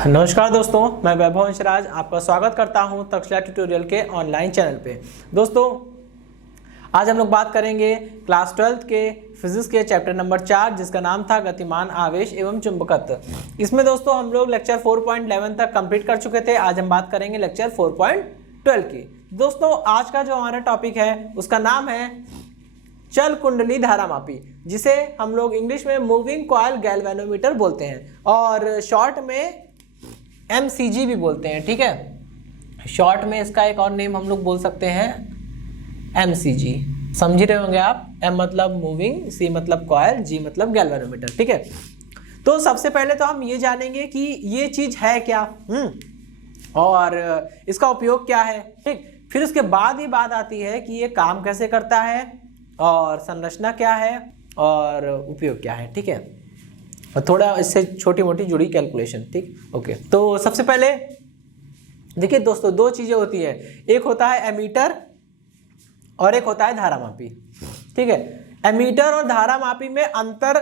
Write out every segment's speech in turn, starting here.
नमस्कार दोस्तों, मैं वैभव अंशराज आपका स्वागत करता हूं तक्षशिला ट्यूटोरियल के ऑनलाइन चैनल पे। दोस्तों, आज हम लोग बात करेंगे क्लास 12th के फिजिक्स के चैप्टर नंबर 4 जिसका नाम था गतिमान आवेश एवं चुंबकत्व। इसमें दोस्तों हम लोग लेक्चर 4.11 तक कंप्लीट कर चुके थे। आज हम बात करेंगे लेक्चर 4.12 की। दोस्तों, आज का जो हमारा टॉपिक है उसका नाम है चल कुंडली धारामापी, जिसे हम लोग इंग्लिश में मूविंग कॉइल गैल्वेनोमीटर बोलते हैं और शॉर्ट में MCG भी बोलते हैं। ठीक है, शॉर्ट में इसका एक और नेम हम लोग बोल सकते हैं MCG। समझ रहे होंगे आप। M मतलब मूविंग, C मतलब कॉइल, G मतलब गैल्वेनोमीटर। ठीक है, तो सबसे पहले तो हम ये जानेंगे कि ये चीज है क्या और इसका उपयोग क्या है। ठीक, फिर उसके बाद ही बात आती है कि ये काम कैसे करता है और संरचना क्या है और उपयोग क्या है। ठीक है, और थोड़ा इससे छोटी मोटी जुड़ी कैलकुलेशन। ठीक, ओके। तो सबसे पहले देखिए दोस्तों, दो चीजें होती है, एक होता है एमीटर और एक होता है धारामापी। ठीक है, एमीटर और धारामापी में अंतर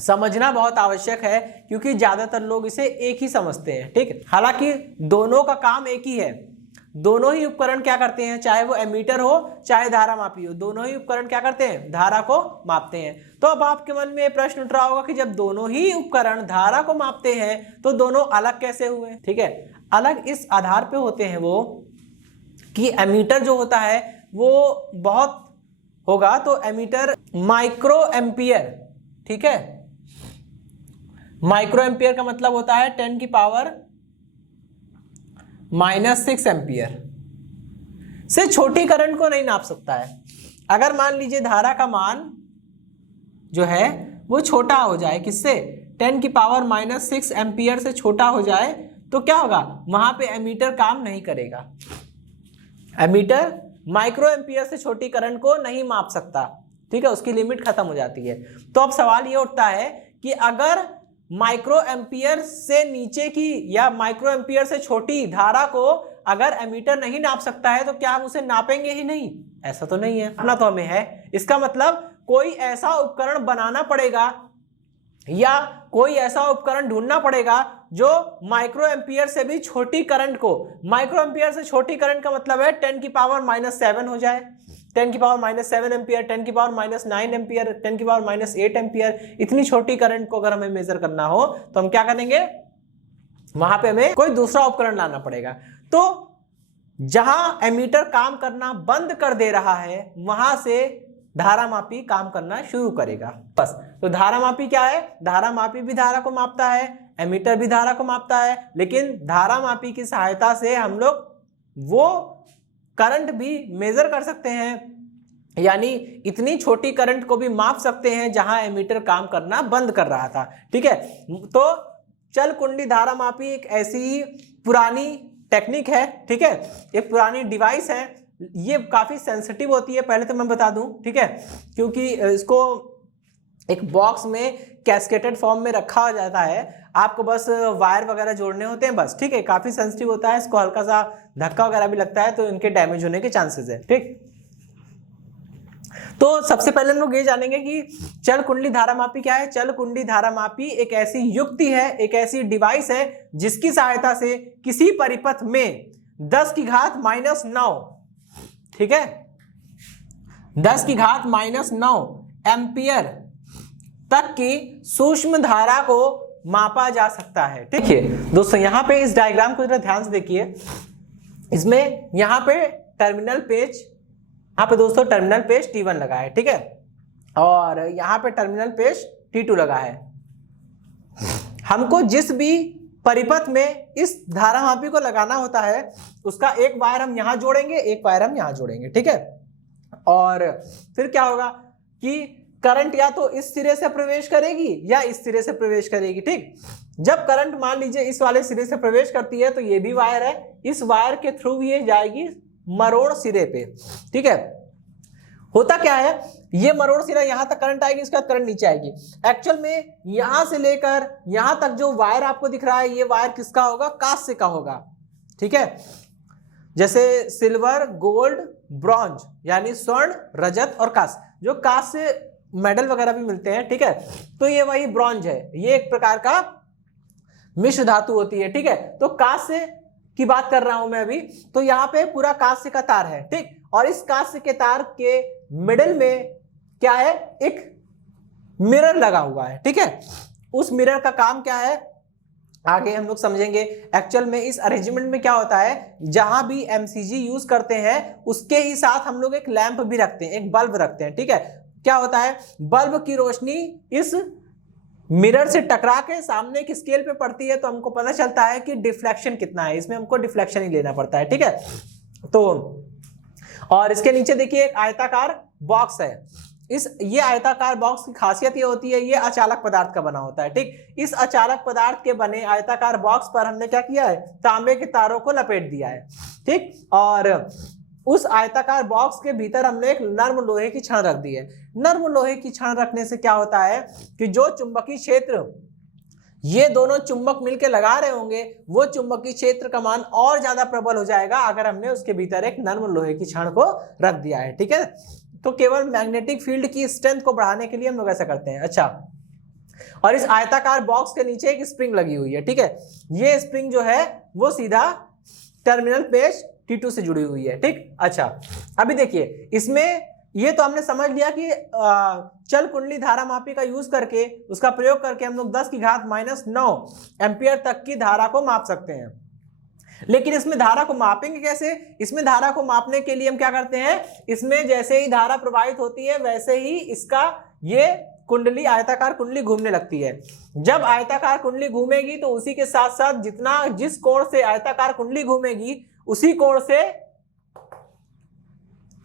समझना बहुत आवश्यक है क्योंकि ज्यादातर लोग इसे एक ही समझते हैं। ठीक, हालांकि दोनों का काम एक ही है। दोनों ही उपकरण क्या करते हैं, चाहे वो एमीटर हो चाहे धारामापी हो, दोनों ही उपकरण क्या करते हैं, धारा को मापते हैं। तो अब आपके मन में प्रश्न उठ रहा होगा कि जब दोनों ही उपकरण धारा को मापते हैं तो दोनों अलग कैसे हुए। ठीक है, अलग इस आधार पे होते हैं वो कि एमीटर जो होता है वो बहुत होगा, तो एमीटर माइक्रो एम्पियर। ठीक है, माइक्रो एम्पियर का मतलब होता है 10⁻⁻⁻6 एम्पियर से छोटी करंट को नहीं नाप सकता है। अगर मान लीजिए धारा का मान जो है वो छोटा हो जाए, किससे, 10⁻⁻6 एम्पियर से छोटा हो जाए, तो क्या होगा, वहां पे एमीटर काम नहीं करेगा। एमीटर माइक्रो एम्पियर से छोटी करंट को नहीं माप सकता। ठीक है, उसकी लिमिट खत्म हो जाती है। तो अब सवाल ये उठता है कि अगर माइक्रो एम्पियर से नीचे की या माइक्रो एम्पियर से छोटी धारा को अगर एमीटर नहीं नाप सकता है तो क्या हम उसे नापेंगे ही नहीं? ऐसा तो नहीं है, अपना तो हमें है। इसका मतलब कोई ऐसा उपकरण बनाना पड़ेगा या कोई ऐसा उपकरण ढूंढना पड़ेगा जो माइक्रो एम्पियर से भी छोटी करंट को, माइक्रो एम्पियर से छोटी करंट का मतलब है 10⁻⁻7 हो जाए, 10⁻⁻7 एम्पियर, 10⁻�9 एम्पियर, 10⁻⁸ एम्पियर। इतनी छोटी करंट को अगर हमें मेजर करना हो तो हम क्या करेंगे, वहां पे हमें कोई दूसरा उपकरण लाना पड़ेगा। तो जहां एमीटर काम करना बंद कर दे रहा है वहां से धारामापी काम करना शुरू करेगा। बस, तो धारामापी क्या है, धारामापी भी धारा को मापता है, एमीटर भी धारा को मापता है, लेकिन धारामापी की सहायता से हम लोग वो करंट भी मेजर कर सकते हैं, यानी इतनी छोटी करंट को भी माप सकते हैं जहां एमीटर काम करना बंद कर रहा था। ठीक है, तो चल कुंडली धारामापी एक ऐसी पुरानी टेक्निक है। ठीक है, एक पुरानी डिवाइस है, ये काफी सेंसिटिव होती है, पहले तो मैं बता दूं। ठीक है, क्योंकि इसको एक बॉक्स में कैस्केटेड फॉर्म में रखा जाता है, आपको बस वायर वगैरह जोड़ने होते हैं बस। ठीक है, काफी सेंसिटिव होता है, इसको हल्का सा धक्का वगैरह भी लगता है तो इनके डैमेज होने के चांसेस है। ठीक, तो सबसे पहले हम लोग ये जानेंगे कि चल कुंडली धारामापी क्या है। चल कुंडली धारामापी एक ऐसी युक्ति है, एक ऐसी डिवाइस है जिसकी सहायता से किसी परिपथ में 10⁻⁻9, ठीक है, 10⁻⁻9 एम्पियर तक की सूक्ष्म धारा को मापा जा सकता है। देखिए दोस्तों, यहां पे इस डायग्राम को जरा ध्यान से देखिए। इसमें यहां पे टर्मिनल पेज, यहां पे दोस्तों टर्मिनल पेज T1 लगा है। ठीक है, और यहां पे टर्मिनल पेज T2 लगा है। हमको जिस भी परिपथ में इस धारामापी को लगाना होता है उसका एक वायर हम यहां जोड़ेंगे, एक वायर हम यहां जोड़ेंगे। ठीक है, और फिर क्या होगा कि करंट या तो इस सिरे से प्रवेश करेगी या इस सिरे से प्रवेश करेगी। ठीक, जब करंट मान लीजिए इस वाले सिरे से प्रवेश करती है तो ये भी वायर है, इस वायर के थ्रू ये जाएगी मरोड़ सिरे पे। ठीक है, होता क्या है, ये मरोड़ सिरा यहां तक करंट आएगी, इसके बाद करंट नीचे आएगी। एक्चुअल में यहां से लेकर यहां तक जो वायर आपको दिख रहा है, ये वायर किसका होगा, कांस्य का होगा। ठीक है, जैसे सिल्वर, गोल्ड, ब्रॉन्ज यानी स्वर्ण, रजत और कांस्य, जो कांस्य मेडल वगैरह भी मिलते हैं। ठीक है, तो ये वही ब्रॉन्ज है, ये एक प्रकार का मिश्र धातु होती है, ठीक है। तो कांस्य की बात कर रहा हूं मैं अभी, तो यहाँ पे पूरा कांस्य का तार है, ठीक, और इस कांस्य के तार के मिडिल में क्या है, एक मिरर लगा हुआ है, ठीक है। उस मिरर का काम क्या है आगे हम लोग समझेंगे। एक्चुअल में इस अरेंजमेंट में क्या होता है, जहां भी एमसीजी यूज करते हैं उसके ही साथ हम लोग एक लैंप भी रखते हैं, एक बल्ब रखते हैं, ठीक है। क्या होता है, बल्ब की रोशनी इस मिरर से टकरा के सामने की स्केल पे पड़ती है, तो हमको पता चलता है कि डिफ्लेक्शन कितना है, इसमें हमको डिफ्लेक्शन ही लेना पड़ता है, ठीक है। तो और इसके नीचे देखिए एक आयताकार बॉक्स है। ये आयताकार बॉक्स की खासियत ये होती है, ये अचालक पदार्थ का बना होता है, ठीक। इस अचालक पदार्थ के बने आयताकार बॉक्स पर हमने क्या किया है, तांबे के तारों को लपेट दिया है, ठीक। और उस आयताकार बॉक्स के भीतर हमने एक नर्म लोहे की छड़ रख दी है। नर्म लोहे की छड़ रखने से क्या होता है कि जो चुंबकीय क्षेत्र ये दोनों चुंबक मिलकर लगा रहे होंगे, वो चुंबकीय क्षेत्र का मान और ज्यादा प्रबल हो जाएगा अगर हमने उसके भीतर एक नर्म लोहे की छड़ को रख दिया है, ठीक है। तो केवल मैग्नेटिक फील्ड की स्ट्रेंथ को बढ़ाने के लिए हम लोग ऐसा करते हैं। अच्छा, और इस आयताकार बॉक्स के नीचे एक स्प्रिंग लगी हुई है, ठीक है। ये स्प्रिंग जो है वो सीधा टर्मिनल पेज T2 से जुड़ी हुई है, ठीक। अच्छा, अभी देखिए इसमें ये तो हमने समझ लिया कि चल कुंडली धारा मापी का यूज करके, उसका प्रयोग करके हम लोग 10 की घात -9 एम्पियर तक की धारा को माप सकते हैं। लेकिन इसमें धारा को मापेंगे कैसे, इसमें धारा को मापने के लिए हम क्या करते हैं, इसमें जैसे ही धारा प्रवाहित होती है वैसे ही इसका ये कुंडली, आयताकार कुंडली घूमने लगती है। जब आयताकार कुंडली घूमेगी तो उसी के साथ साथ जिस कोण से आयताकार कुंडली घूमेगी उसी कोण से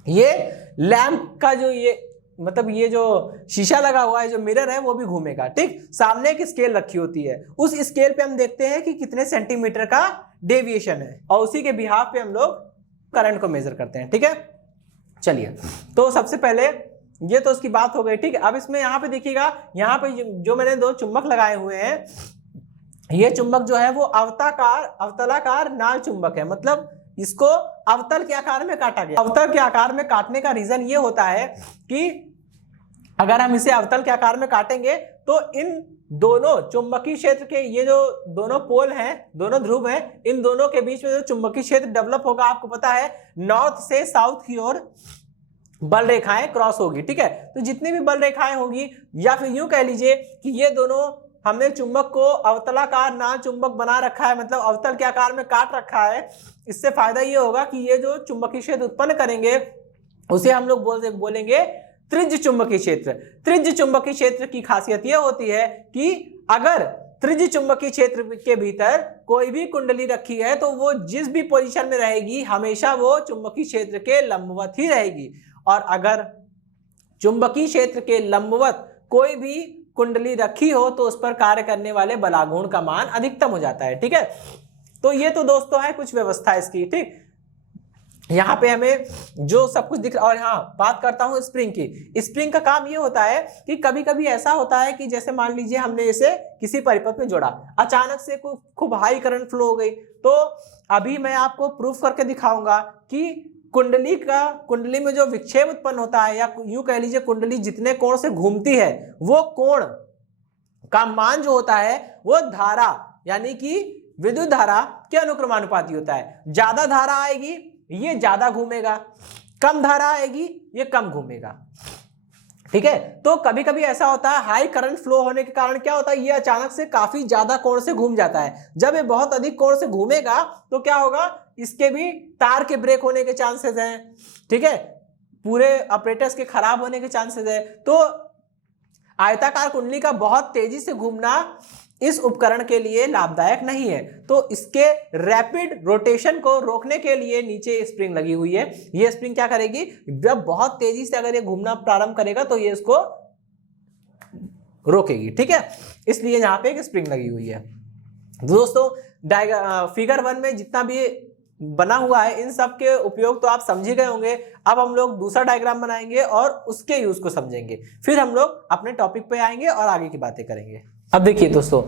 ये लैंप का जो ये जो शीशा लगा हुआ है, जो मिरर है, वो भी घूमेगा, ठीक। सामने एक स्केल रखी होती है, उस स्केल पे हम देखते हैं कि कितने सेंटीमीटर का डेविएशन है, और उसी के बिहाफ पे हम लोग करंट को मेजर करते हैं, ठीक है। चलिए, तो सबसे पहले ये तो उसकी बात हो गई, ठीक है। अब इसमें यहाँ पे देखिएगा, यहाँ पे जो मैंने 2 चुंबक लगाए हुए हैं, ये चुंबक जो है वो अवतलाकार नाल चुंबक है, मतलब इसको अवतल के आकार में काटा गया। अवतल के आकार में काटने का रीजन ये होता है कि अगर हम इसे अवतल के आकार में काटेंगे तो इन दोनों चुंबकीय क्षेत्र के, ये जो दोनों पोल हैं, दोनों ध्रुव हैं, इन दोनों के बीच में जो चुंबकीय क्षेत्र डेवलप होगा, आपको पता है नॉर्थ से साउथ की ओर बल रेखाएं क्रॉस होगी, ठीक है। तो जितनी भी बल रेखाएं होगी, या फिर यूं कह लीजिए कि ये दोनों हमने चुंबक को अवतलाकार नाल चुंबक बना रखा है, मतलब अवतल के आकार में काट रखा है। इससे फायदा ये होगा कि ये जो चुंबकीय क्षेत्र उत्पन्न करेंगे उसे हम लोग बोलेंगे त्रिज्य चुंबकीय क्षेत्र। त्रिज्य चुंबकीय क्षेत्र की खासियत ये होती है कि अगर त्रिज्य चुंबकीय क्षेत्र के भीतर कोई भी कुंडली रखी है तो वो जिस भी पोजीशन में रहेगी हमेशा वो चुंबकीय क्षेत्र के लंबवत ही रहेगी, और अगर चुंबकीय क्षेत्र के लंबवत कोई भी कुंडली रखी हो तो उस पर कार्य करने वाले बलागुण का मान अधिकतम हो जाता है, ठीक है। तो ये तो दोस्तों है कुछ व्यवस्था इसकी, ठीक। यहाँ पे हमें जो सब कुछ दिख रहा है। और हाँ, बात करता हूँ स्प्रिंग की। स्प्रिंग का काम ये होता है कि कभी कभी ऐसा होता है कि जैसे मान लीजिए हमने इसे किसी परिपथ में जोड़ा, अचानक से खूब हाई करंट फ्लो हो गई, तो अभी मैं आपको प्रूफ करके दिखाऊंगा कि कुंडली में जो विक्षेप उत्पन्न होता है, या यूं कह लीजिए कुंडली जितने कोण से घूमती है वो कोण का मान जो होता है वो धारा यानी कि विद्युत धारा के अनुक्रमानुपाती होता है। ज्यादा धारा आएगी ये ज्यादा घूमेगा, कम धारा आएगी ये कम घूमेगा, ठीक है। तो कभी कभी ऐसा होता है हाई करंट फ्लो होने के कारण क्या होता है, ये अचानक से काफी ज्यादा कोण से घूम जाता है। जब ये बहुत अधिक कोण से घूमेगा तो क्या होगा, इसके भी तार के ब्रेक होने के चांसेस हैं, ठीक है, पूरे ऑपरेटर्स के खराब होने के चांसेस है। तो आयताकार कुंडली का बहुत तेजी से घूमना इस उपकरण के लिए लाभदायक नहीं है। तो इसके रैपिड रोटेशन को रोकने के लिए नीचे स्प्रिंग लगी हुई है। ये स्प्रिंग क्या करेगी, जब बहुत तेजी से अगर ये घूमना प्रारंभ करेगा तो ये इसको रोकेगी, ठीक है। इसलिए यहाँ पे एक स्प्रिंग लगी हुई है। दोस्तों फिगर 1 में जितना भी बना हुआ है इन सब के उपयोग तो आप समझ ही गए होंगे। अब हम लोग दूसरा डायग्राम बनाएंगे और उसके यूज को समझेंगे, फिर हम लोग अपने टॉपिक पे आएंगे और आगे की बातें करेंगे। अब देखिए दोस्तों,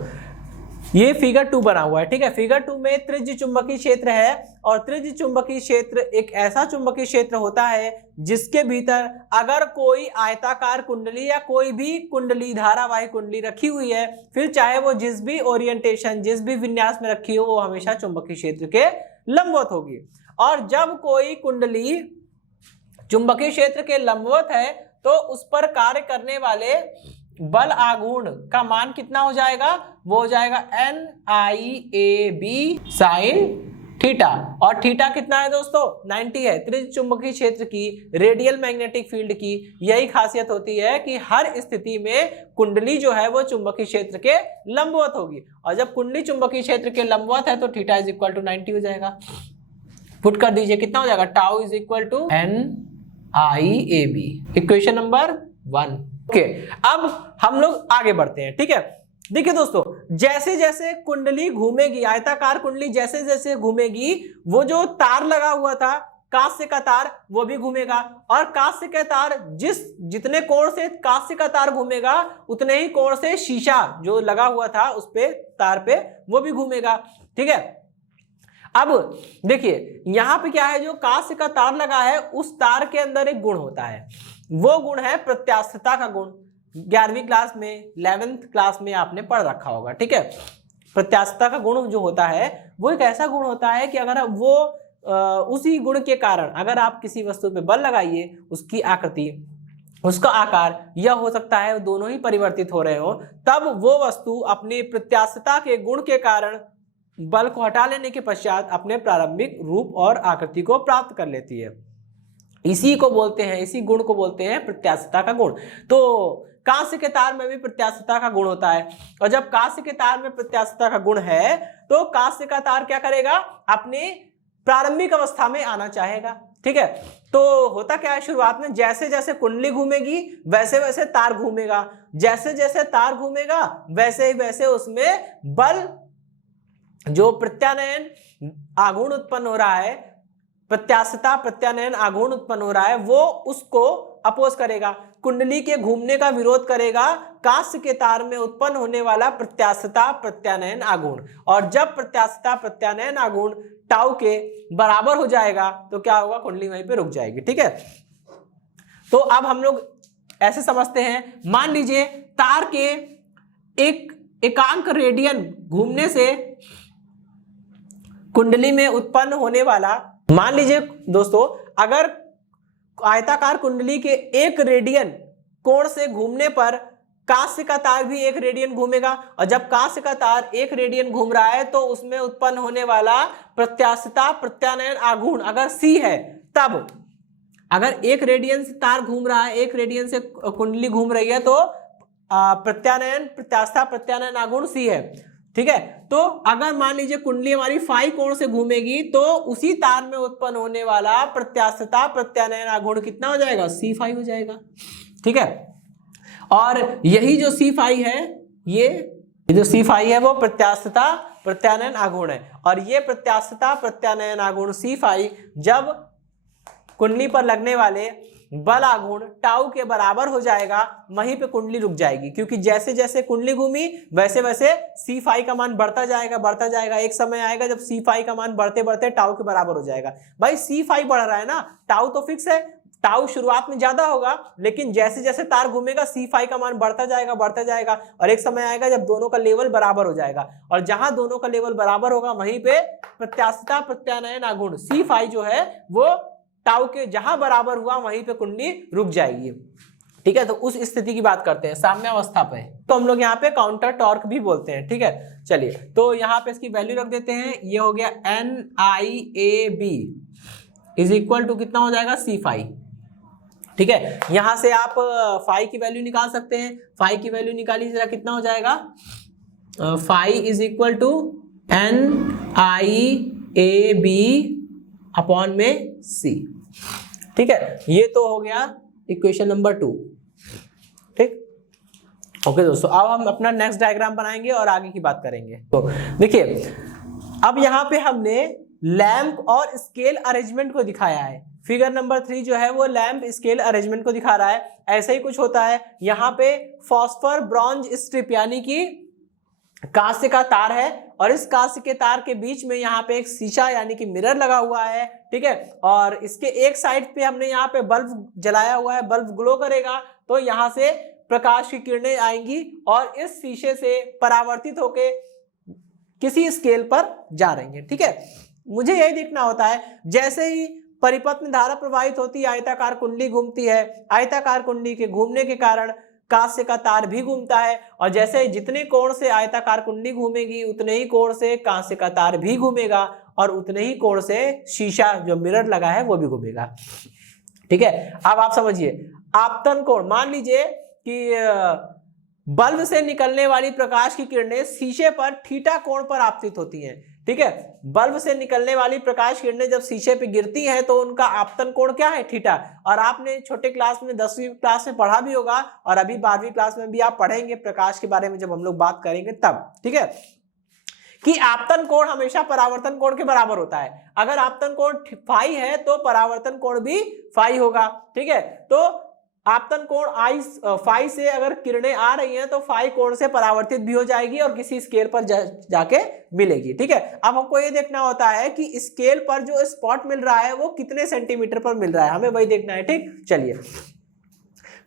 ये फिगर 2 बना हुआ है, ठीक है। फिगर 2 में त्रिज्य चुंबकीय क्षेत्र है और त्रिज्य चुंबकीय क्षेत्र एक ऐसा चुंबकीय क्षेत्र होता है जिसके भीतर अगर कोई आयताकार कुंडली या कोई भी कुंडली धारावाही कुंडली रखी हुई है, फिर चाहे वो जिस भी ओरिएंटेशन जिस भी विन्यास में रखी हो, वो हमेशा चुंबकीय क्षेत्र के लंबवत होगी। और जब कोई कुंडली चुंबकीय क्षेत्र के लंबवत है तो उस पर कार्य करने वाले बल आघूर्ण का मान कितना हो जाएगा, वो हो जाएगा NIAB sin थीटा। और थीटा कितना है दोस्तों, 90 है। त्रिज्य चुंबकीय क्षेत्र की रेडियल मैग्नेटिक फील्ड की यही खासियत होती है कि हर स्थिति में कुंडली जो है वो चुंबकीय क्षेत्र के लंबवत होगी, और जब कुंडली चुंबकीय क्षेत्र के लंबवत है तो थीटा इज इक्वल टू 90 हो जाएगा। पुट कर दीजिए, कितना हो जाएगा, tau is equal to NIAB, equation number 1। Okay, अब हम लोग आगे बढ़ते हैं, ठीक है। देखिए दोस्तों, जैसे जैसे कुंडली घूमेगी, आयताकार कुंडली जैसे जैसे घूमेगी, वो जो तार लगा हुआ था कांस्य का तार वो भी घूमेगा, और कांस्य का तार जितने कोण से कांस्य का तार घूमेगा उतने ही कोण से शीशा जो लगा हुआ था उस पे तार पे वो भी घूमेगा, ठीक है। अब देखिए यहां पे क्या है, जो कांस्य का तार लगा है उस तार के अंदर एक गुण होता है, वो गुण है प्रत्यास्थता का गुण। 11वीं क्लास में 11th क्लास में आपने पढ़ रखा होगा, ठीक है। प्रत्यास्थता का गुण जो होता है वो एक ऐसा गुण होता है कि अगर वो उसी गुण के कारण अगर आप किसी वस्तु पे बल लगाइए, उसकी आकृति उसका आकार यह हो सकता है दोनों ही परिवर्तित हो रहे हो, तब वो वस्तु अपनी प्रत्यास्थता के गुण के कारण बल को हटा लेने के पश्चात अपने प्रारंभिक रूप और आकृति को प्राप्त कर लेती है। इसी को बोलते हैं, इसी गुण को बोलते हैं प्रत्यास्थता का गुण। तो कांस्य के तार में भी प्रत्यास्थता का गुण होता है, और जब कांस्य के तार में प्रत्यास्थता का गुण है तो कांस्य का तार क्या करेगा, अपने प्रारंभिक अवस्था में आना चाहेगा, ठीक है। तो होता क्या है, शुरुआत में जैसे जैसे कुंडली घूमेगी वैसे वैसे तार घूमेगा, जैसे जैसे तार घूमेगा वैसे ही वैसे उसमें बल जो प्रत्यानयन आघूर्ण उत्पन्न हो रहा है, प्रत्यास्थता प्रत्यानयन आघूर्ण उत्पन्न हो रहा है, वो उसको अपोज करेगा, कुंडली के घूमने का विरोध करेगा कांस्य के तार में उत्पन्न होने वाला प्रत्यास्थता प्रत्यानयन आघूर्ण। और जब प्रत्यास्थता प्रत्यानयन आघूर्ण टाउ के बराबर हो जाएगा तो क्या होगा, कुंडली वहीं पे रुक जाएगी, ठीक है। तो अब हम लोग ऐसे समझते हैं, मान लीजिए तार के एक एकांक रेडियन घूमने से कुंडली में उत्पन्न होने वाला, मान लीजिए दोस्तों अगर आयताकार कुंडली के 1 रेडियन कोण से घूमने पर कांस्य का तार भी 1 रेडियन घूमेगा, और जब कांस्य का तार 1 रेडियन घूम रहा है तो उसमें उत्पन्न होने वाला प्रत्यास्थता प्रत्यानयन आघूर्ण अगर C है, तब अगर 1 रेडियन से तार घूम रहा है, 1 रेडियन से कुंडली घूम रही है, तो प्रत्यानयन प्रत्यास्थता प्रत्यानयन आघूर्ण C है, ठीक है। तो अगर मान लीजिए कुंडली हमारी फाई कोण से घूमेगी तो उसी तार में उत्पन्न होने वाला प्रत्यास्थता प्रत्यानयन आघूर्ण कितना हो जाएगा, C5 हो जाएगा, ठीक है। और यही जो C5 है, ये जो C5 है वो प्रत्यास्थता प्रत्यानयन आघूर्ण है, और ये प्रत्यास्थता प्रत्यानयन आघूर्ण C5 जब कुंडली पर लगने वाले बल आघूर्ण टाउ के बराबर हो जाएगा, वहीं पे कुंडली रुक जाएगी, क्योंकि जैसे जैसे कुंडली घूमी वैसे वैसे C5 का मान बढ़ता जाएगा। एक समय आएगा जब C5 का मान बढ़ते बढ़ते टाउ के बराबर हो जाएगा। भाई C5 बढ़ रहा है ना, टाउ तो फिक्स है, टाउ शुरुआत में ज्यादा होगा, लेकिन जैसे जैसे तार घूमेगा C5 का मान बढ़ता जाएगा, और एक समय आएगा जब दोनों का लेवल बराबर हो जाएगा, और जहां दोनों का लेवल बराबर होगा वहीं पे प्रत्यास्थता प्रत्यानयन आघूर्ण C5 जो है वो टाउ के जहां बराबर हुआ वहीं पे कुंडली रुक जाएगी, ठीक है। तो उस स्थिति की बात करते हैं साम्यावस्था पे, तो हम लोग यहाँ पे काउंटर टॉर्क भी बोलते हैं, ठीक है। चलिए तो यहाँ पे इसकी वैल्यू रख देते हैं, ये हो गया NIAB इज इक्वल टू कितना हो जाएगा, C5, ठीक है। यहां से आप फाई की वैल्यू निकाल सकते हैं, फाई की वैल्यू निकालिए जरा, कितना हो जाएगा, phi is equal to NIAB upon में C, ठीक है। ये तो हो गया इक्वेशन नंबर 2, ठीक। ओके दोस्तों, अब हम अपना नेक्स्ट डायग्राम बनाएंगे और आगे की बात करेंगे। तो देखिए अब यहाँ पे हमने लैंप और स्केल अरेंजमेंट को दिखाया है। फिगर नंबर 3 जो है वो लैंप स्केल अरेंजमेंट को दिखा रहा है। ऐसा ही कुछ होता है यहाँ पे फॉस्फर ब्रॉन्ज स्ट्रिप यानी कि कांस्य का तार है और इस कांस्य के तार के बीच में यहाँ पे एक शीशा यानी कि मिरर लगा हुआ है, ठीक है। और इसके एक साइड पे हमने यहाँ पे बल्ब जलाया हुआ है, बल्ब ग्लो करेगा तो यहाँ से प्रकाश की किरणें आएंगी और इस शीशे से परावर्तित होके किसी स्केल पर जा रही है, ठीक है। मुझे यही देखना होता है, जैसे ही परिपथ में धारा प्रवाहित होती है आयताकार कुंडली घूमती है, आयताकार कुंडली के घूमने के कारण कांस्य का तार भी घूमता है और जैसे जितने कोण से आयताकार कुंडली घूमेगी उतने ही कोण से कांस्य का तार भी घूमेगा और उतने ही कोण से शीशा जो मिरर लगा है वो भी घूमेगा, ठीक है। अब आप समझिए आपतन कोण, मान लीजिए कि बल्ब से निकलने वाली प्रकाश की किरणें शीशे पर थीटा कोण पर आपतित होती हैं, ठीक है। बल्ब से निकलने वाली प्रकाश किरणें जब शीशे पे गिरती हैं तो उनका आपतन कोण क्या है, थीटा। और आपने छोटे क्लास में 10वीं क्लास में पढ़ा भी होगा और अभी 12वीं क्लास में भी आप पढ़ेंगे प्रकाश के बारे में जब हम लोग बात करेंगे तब, ठीक है, कि आपतन कोण हमेशा परावर्तन कोण के बराबर होता है। अगर आपतन कोण फाई है तो परावर्तन कोण भी फाई होगा, ठीक है। तो आपतन कोण आई फाई से अगर किरणें आ रही हैं तो फाई कोण से परावर्तित भी हो जाएगी और किसी स्केल पर जाके मिलेगी, ठीक है। अब हमको ये देखना होता है कि स्केल पर जो स्पॉट मिल रहा है वो कितने सेंटीमीटर पर मिल रहा है, हमें वही देखना है, ठीक। चलिए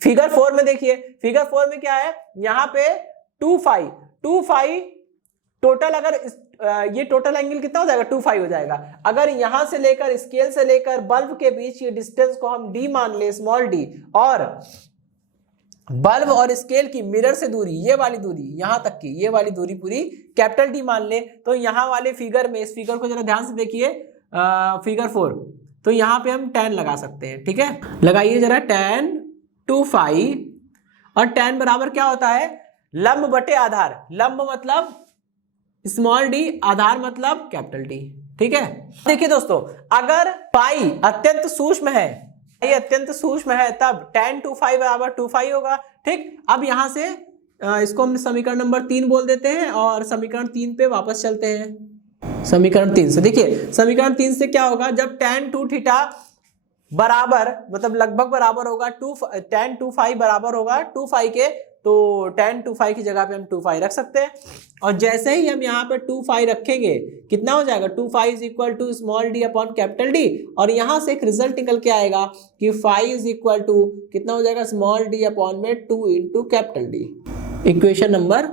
फिगर 4 में देखिए, फिगर 4 में क्या है, यहाँ पे 2 फाई टोटल, अगर ये टोटल एंगल कितना हो जाएगा 2 फाई हो जाएगा। अगर यहां से लेकर स्केल से लेकर बल्ब के बीच की डिस्टेंस को हम d मान ले, स्मॉल d, और बल्ब और स्केल की मिरर से दूरी, ये वाली दूरी यहां तक की, ये वाली दूरी पूरी कैपिटल D मान ले, तो यहां वाले फिगर में, इस फिगर को जरा ध्यान से देखिए, फिगर 4, तो यहां पे हम tan लगा सकते हैं, ठीक है। लगाइए जरा tan 2 फाई, और tan बराबर क्या होता है, लंब बटे आधार। लंब मतलब स्मॉल d, आधार मतलब कैपिटल D, ठीक है। देखिए दोस्तों, अगर पाई अत्यंत सूक्ष्म है, ये अत्यंत सूक्ष्म है, तब tan 2 फाई बराबर 2 फाई होगा, ठीक। अब यहां से इसको हम समीकरण नंबर 3 बोल देते हैं और समीकरण 3 पे वापस चलते हैं। समीकरण 3 से देखिए, समीकरण 3 से क्या होगा, जब tan 2 थीटा बराबर मतलब लगभग बराबर होगा tan 2 फाई बराबर होगा 2 फाई के, तो tan 2 फाई की जगह पे हम 2 फाई रख सकते हैं। और जैसे ही हम यहाँ पे 2 फाई रखेंगे कितना हो जाएगा, 2 phi is equal to small d upon capital D, और यहाँ से एक रिजल्ट निकल के आएगा कि फाई इज इक्वल टू कितना हो जाएगा, स्मॉल d अपॉन में 2 into capital D। Equation number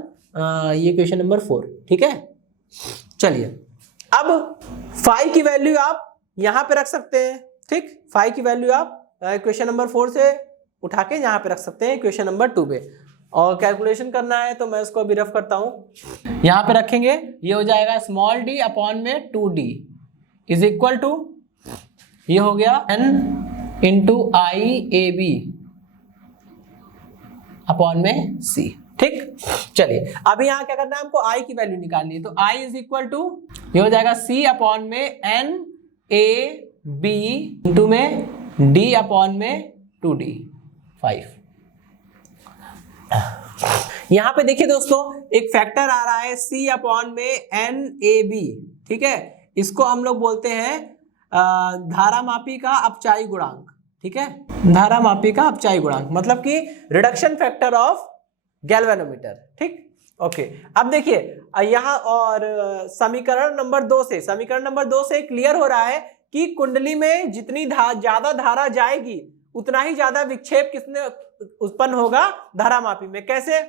ये इक्वेशन नंबर 4, ठीक है। चलिए अब फाई की वैल्यू आप यहाँ पे रख सकते हैं, ठीक। फाई की वैल्यू आप इक्वेशन नंबर 4 से उठा के यहाँ पे रख सकते हैं इक्वेशन नंबर 2 पे, और कैलकुलेशन करना है तो मैं उसको अभी रफ करता हूँ। यहाँ पे रखेंगे, ये हो जाएगा स्मॉल d अपॉन में 2d इज इक्वल टू, ये हो गया n इंटू IAB अपॉन में C, ठीक। चलिए अब यहाँ क्या करना है, हमको I की वैल्यू निकालनी है, तो I इज इक्वल टू, ये हो जाएगा C अपॉन में NAB इंटू में D अपॉन में 2D 5। यहां पे देखिए दोस्तों, एक फैक्टर आ रहा है C अपॉन में NAB, ठीक है। इसको हम लोग बोलते हैं धारामापी का अपचायी गुणांक, ठीक है। धारामापी का अपचायी गुणांक मतलब कि रिडक्शन फैक्टर ऑफ गैल्वेनोमीटर, ठीक। ओके, अब देखिए यहाँ और समीकरण नंबर 2 से क्लियर हो रहा है कि कुंडली में जितनी ज्यादा धारा जाएगी उतना ही ज्यादा विक्षेप किसने उत्पन्न होगा, धारामापी में। कैसे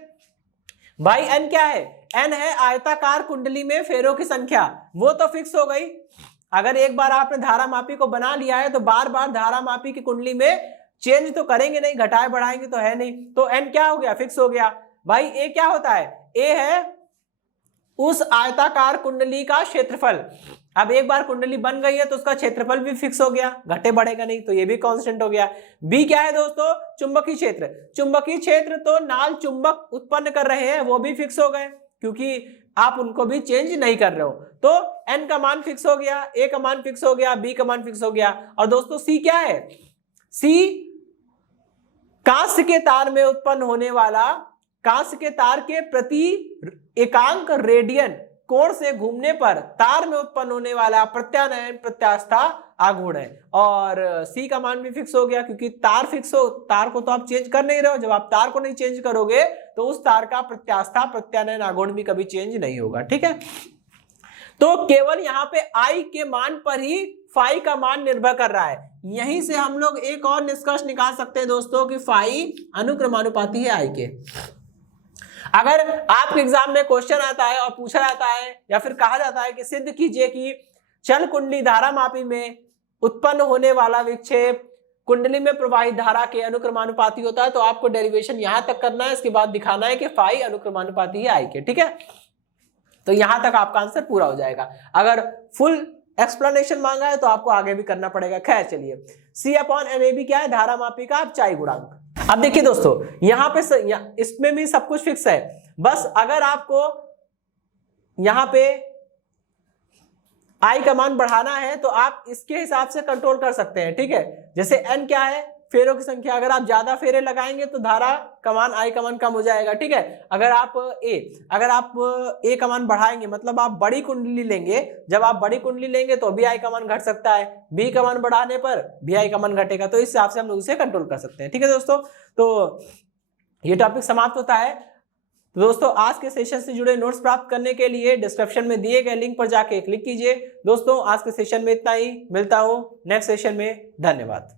भाई, n क्या है, n है आयताकार कुंडली में फेरों की संख्या, वो तो फिक्स हो गई। अगर एक बार आपने धारामापी को बना लिया है तो बार बार धारामापी की कुंडली में चेंज तो करेंगे नहीं, घटाए बढ़ाएंगे तो है नहीं, तो n क्या हो गया, फिक्स हो गया। भाई a क्या होता है, a है उस आयताकार कुंडली का क्षेत्रफल। अब एक बार कुंडली बन गई है तो उसका क्षेत्रफल भी फिक्स हो गया, घटे बढ़ेगा नहीं, तो ये भी कांस्टेंट हो गया। बी क्या है दोस्तों, चुंबकीय क्षेत्र। चुंबकीय क्षेत्र तो नाल चुंबक उत्पन्न कर रहे हैं, वो भी फिक्स हो गए क्योंकि आप उनको भी चेंज नहीं कर रहे हो। तो एन का मान फिक्स हो गया, ए का मान फिक्स हो गया, बी का मान फिक्स हो गया। और दोस्तों सी क्या है, सी कांस्य के तार में उत्पन्न होने वाला, कांस्य के तार के प्रति एकांक रेडियन कोण से घूमने पर तार में उत्पन्न होने वाला प्रत्यानयन प्रत्यास्था आघूर्ण है। और सी का मान भी फिक्स हो गया, क्योंकि तार फिक्स हो, तार को तो आप चेंज कर नहीं रहे हो, जब आप तार को नहीं चेंज करोगे तो उस तार का प्रत्यास्था प्रत्यानयन आघूर्ण भी कभी चेंज नहीं होगा। ठीक है, तो केवल यहाँ पे आई के मान पर ही फाई का मान निर्भर कर रहा है। यहीं से हम लोग एक और निष्कर्ष निकाल सकते हैं दोस्तों कि फाई अनुक्रमानुपाती है आई के। अगर आपके एग्जाम में क्वेश्चन आता है और पूछा जाता है या फिर कहा जाता है कि सिद्ध कीजिए कि चल कुंडली धारा मापी में उत्पन्न होने वाला विक्षेप कुंडली में प्रवाहित धारा के अनुक्रमानुपाती होता है, तो आपको डेरिवेशन यहां तक करना है, इसके बाद दिखाना है कि फाई अनुक्रमानुपाती है आई के। ठीक है, तो यहां तक आपका आंसर पूरा हो जाएगा। अगर फुल एक्सप्लेनेशन मांगा है तो आपको आगे भी करना पड़ेगा। खैर चलिए, C/NAB क्या है? धारा मापी का अपचाई गुणांक। अब देखिए दोस्तों, यहां पे इसमें भी सब कुछ फिक्स है, बस अगर आपको यहां पे आई का मान बढ़ाना है तो आप इसके हिसाब से कंट्रोल कर सकते हैं। ठीक है, जैसे n क्या है? फेरों की संख्या। अगर आप ज्यादा फेरे लगाएंगे तो धारा का मान आई का मान कम हो जाएगा। ठीक है, अगर आप ए का मान बढ़ाएंगे, मतलब आप बड़ी कुंडली लेंगे, जब आप बड़ी कुंडली लेंगे तो भी आई का मान घट सकता है, बी का मान बढ़ाने पर भी आई का मान घटेगा। तो इस हिसाब से हम लोग इसे कंट्रोल कर सकते हैं। ठीक है दोस्तों, तो ये टॉपिक समाप्त होता है। तो दोस्तों, आज के सेशन से जुड़े नोट्स प्राप्त करने के लिए डिस्क्रिप्शन में दिए गए लिंक पर जाके क्लिक कीजिए। दोस्तों, आज के सेशन में इतना ही, मिलता हूं नेक्स्ट सेशन में। धन्यवाद।